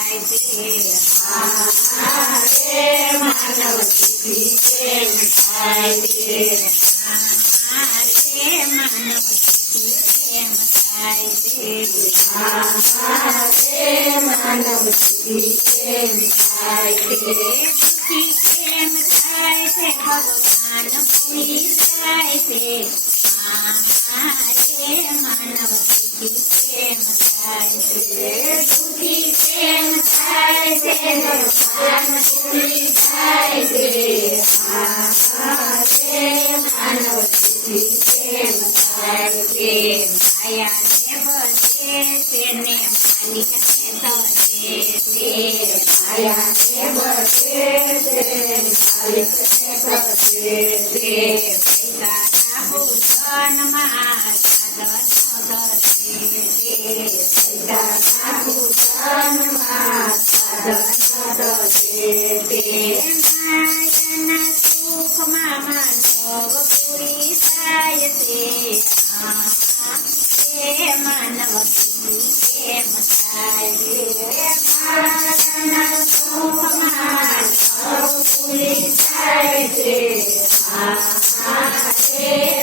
થાય છે માનવ બુદ્ધિ કેમ થાય છે માનવ બુદ્ધિ કેમ થાય છે માનવ બુદ્ધિ કેમ થાય છે બુદ્ધિ કેમ થાય છે ભગવાન ભૂલી જાય છે માનવ બુદ્ધિ કેમ થાય છે બુદ્ધિ કેમ થાય છે ભગવાન ભૂલી જાય છે માનવ બુદ્ધિ કેમ થાય છે માયાને બસે છે ને માલિકને તસે છે માયાને બસે છે માલિકને તસે છે પૈસાના ભૂષણમાં સાધન ધસે છે પૈસાના ભૂષણમાં સાધન ધસે છે માયાના સુખમાં માનવ પૂરી થાય છે માનવ બુદ્ધિ કેમ થાય છે માયાના સુખમાં માનવ પૂરી થાય છે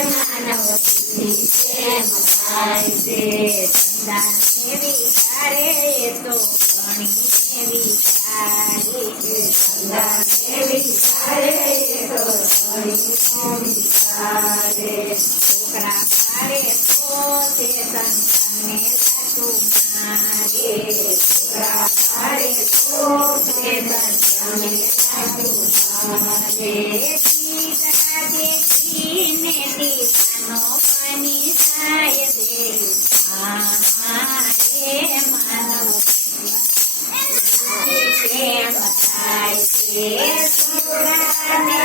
માનવ બુદ્ધિ કેમ થાય છે ધંધાને વિચારે તો ગણીને વિચારે ધંધાને વિચારે તો ગણીને વિચારે છોકરા પારે પોતે સંતાનને લાતું મારે છોકરા પારે પોતે સંતાનને લાતું મારે દીકરા દેખીને દીવાનો બની જાય છે માનવ કેમ થાય છે છોકરાને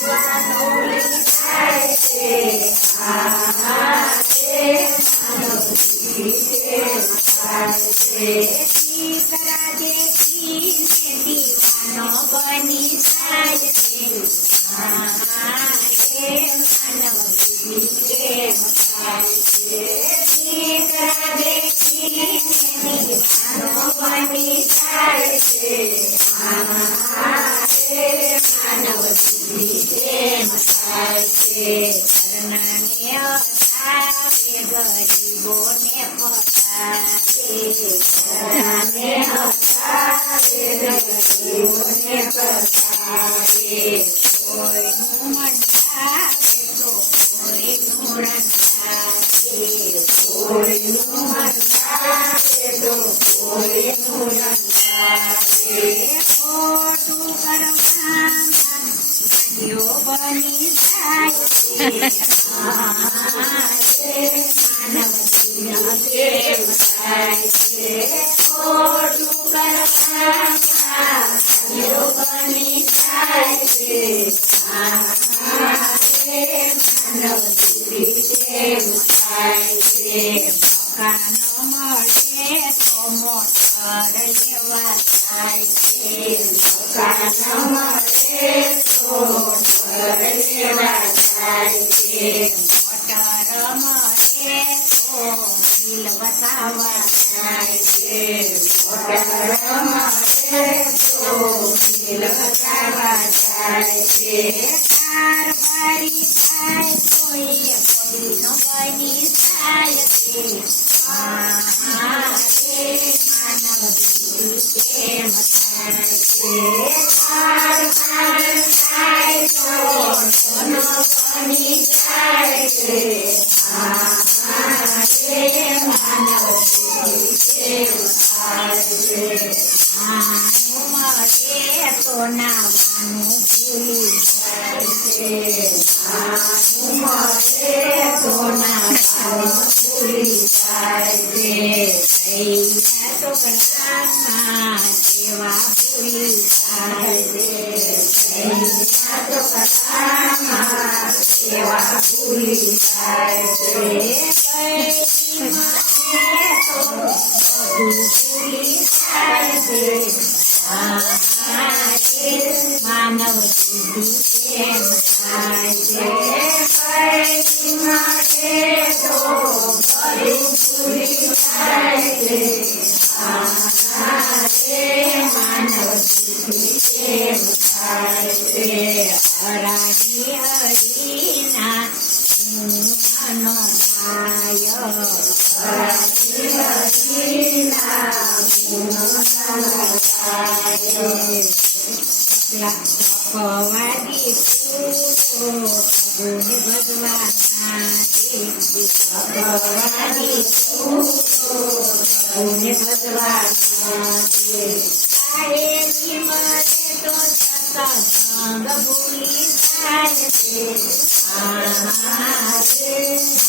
દીવાનો બની જાય છે માનવ બુદ્ધિ કેમ થાય છે દીકરા દેખીને દીવાનો બની જાય છે માનવ બુદ્ધિ કેમ થાય છે દીકરા દેખીને દીવાનો બની જાય છે માનવ બુદ્ધિ કેમ થાય છે ઘરનાને અટાવે ગરીબોને પતાવે ઘરનાને અટાવે ગરીબોને પતાવે કોઈનું મંડાવે તો કોઈનું રંડાવે કોઈનું મંડાવે તો કોઈનું રંડાવે ખોટું કરવામાં ગાંડીઓ બની જાય છે માનવ બુદ્ધિ કેમ થાય છે ખોટું કરવામાં ગાંડીઓ બની જાય છે માનવ બુદ્ધિ કેમ થાય છે મકાન મળે તો મોટર લેવા જાય છે મકાન મળે તો મોટર લેવા જાય છે મોટર મળે તો મિલ વસાવા જાય છે મોટર મળે તો મિલ વસાવા જાય છે કારભારી થાય તો એ પોલીસનો બની જાય છે માનવ બુદ્ધિ કેમ થાય છે કારભારી થાય તો પોલીસનો બની જાય છે માનવ બુદ્ધિ કેમ થાય છે નાનું મળે તો નાવાનું ભૂલી જાય છે નાનું મળે તો નાવાનું ભૂલી જાય છે કઈના છોકરાના જેવા ભૂલી જાય છે કઈના છોકરાના જેવા ભૂલી જાય છે ભૂલી જાય છે માનવ બુદ્ધિ કેમ થાય છે ભૂલી જાય છે સપવાદી પૂરો પ્રભુને ભજવાના સપવાદી પૂરો પ્રભુને ભજવાના કાયમી મરે તો સત્સંગ ભૂલી જાય છે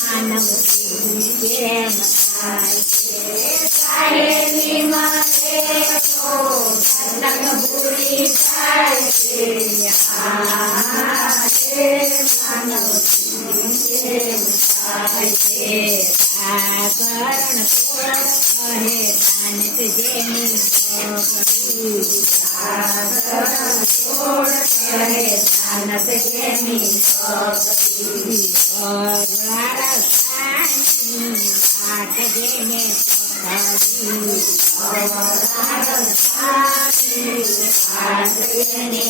માનવ કેમ થાય છે કાયમી મરે તો સત્સંગ ભૂલી જાય છે માનવ કેમ થાય છે આગરણ તોડ કહે નાનક જેની ભગડી આગરણ તોડ કહે નાનક જેની ભગડી વરવાળા સાની આટ જેને પકડી વરવાળા સાની આટ જેને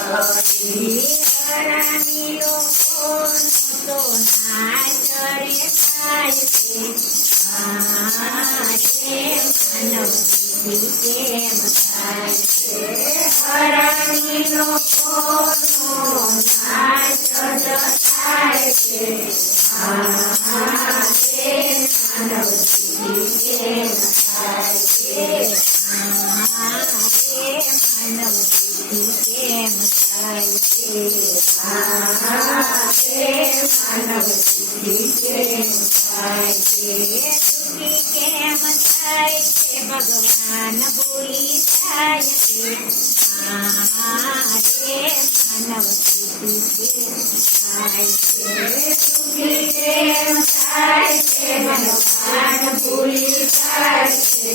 પકડી હરામીઓ કોણ તો નાચરે થાય છે માનવ કેમ થાય છે હરામીનો કોનો નાચ થાય છે માનવ કેમ થાય છે માનવ કેમ થાય છે માનવ કેમ થાય છે દુઃખી કેમ થાય છે ભગવાન ભૂલી જાય છે માનવ કેમ થાય છે દુઃખી કેમ થાય છે ભગવાન ભૂલી જાય છે